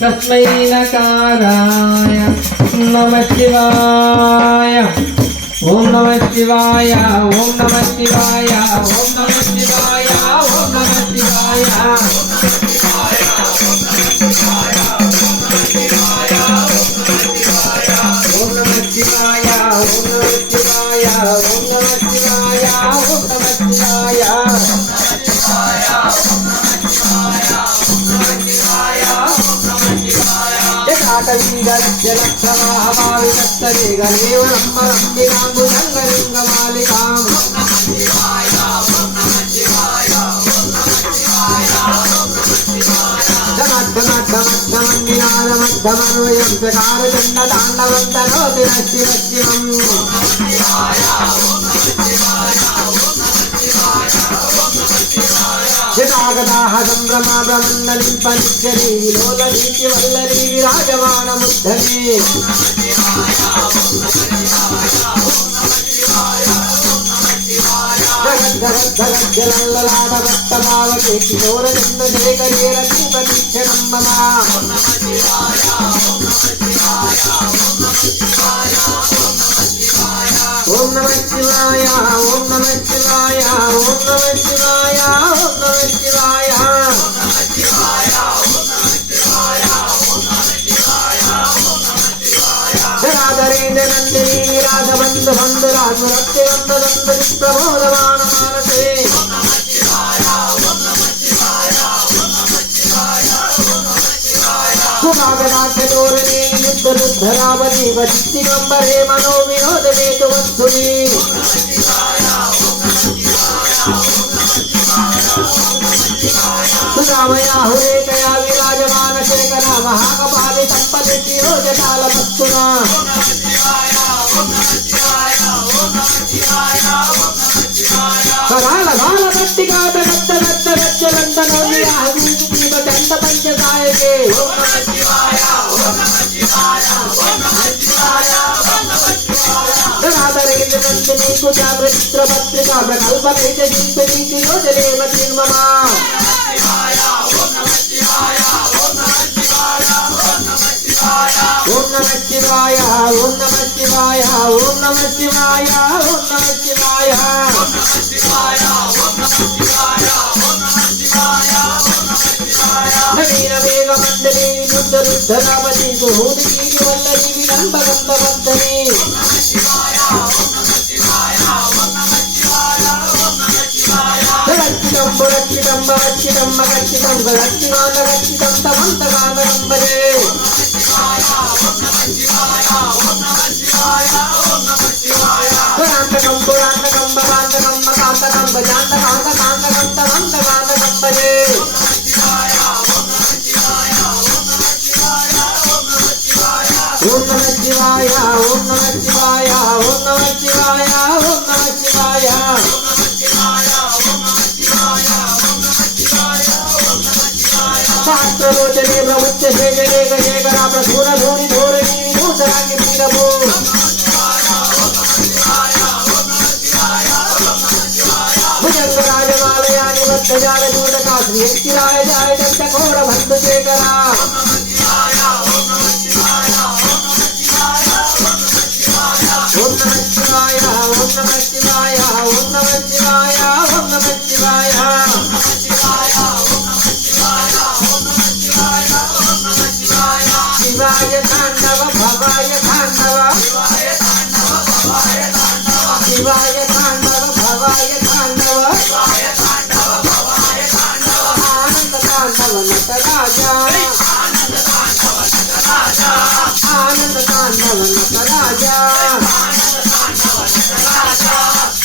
तस्मै नकाराय नमः शिवाय। ओम नमः शिवाय, ओम नमः शिवाय, ओम नमः शिवाय, ओम नमः शिवाय, ओम नमः शिवाय, ओम नमः शिवाय, ओम नमः शिवाय, ओम नमः शिवाय। जटाटवीगलक्षमाहमाविनस्तरे गणेव नम्बरम्बिकाम्बुजङ्गलिङ्गमालिकाम् धमन्विनादमद्धमन्वयं चकारचण्डताण्डवं तनोति नः शिवशिवम् जटागदाः सम्भ्रमा ब्रह्मण्डलिम्पनित्यरी विलोलनीति वल्लरी विराजमानमुद्धरे जगद्जगज्जलल्ललाटभट्टभावके किशोरचन्द्रशेखरे रतिपतीक्षणं मम ओम नमः शिवाय, ओम नमः शिवाय, ओम नमः शिवाय, ओम नमः शिवाय, जराधरेन्द्र नंदिनी विराजबन्धु बन्धुरात्मरक्ति बन्धुदन्तरि प्रमोदमान मानसे सुभागदाख्यतोरणे युद्धरुद्धरावती वचित्तिगम्बरे मनो विनोदनेतु वस्तुनि सुरामयाहुरेकया विराजमान शेखरा महाकपालि सम्पदि शिरोजटालमस्तुना पंचकायके जनादरेन्द्र नंदिनी कुजा वृत्र पत्रिका प्रकल्प कैच जीवनी तिरोजने मतिर्ममा ओम नमः शिवाय, ओम नमः शिवाय, ओम नमः शिवाय, ओम नमः शिवाय, नवीन वेग मंडली युद्धरुद्धरावती सुहूति वल्लरी विलंबगंधवर्धने रक्षितं रक्षितं रक्षितं रक्षितं तमन्तगानगम्बरे पुरान्तकं पुरान्तकं भवान्तकं मकान्तकं भजान्तकान्तकान्तकं तमन्तगानगम्बरे ओम नमः शिवाय, ओम नमः शिवाय, ओम नमः शिवाय, ओम नमः शिवाय, शास्त्रलोचने प्रमुच्च शेखरे गजेकरा प्रसून धूरि धूरिणी विनूतनांगि वीरभो भुजंगराजमालयानि बद्धजालचूडका श्रीयक्षिराय जाय दत्तघोर बन्धुशेखरा ओम नमः शिवाय, ओम नमः शिवाय, ओम नमः शिवाय, ओम नमः शिवाय, शिवाय तांडव भवाय तांडव, शिवाय तांडव भवाय तांडव, आनंद तांडव नटराजा, आनंद तांडव नटराजा।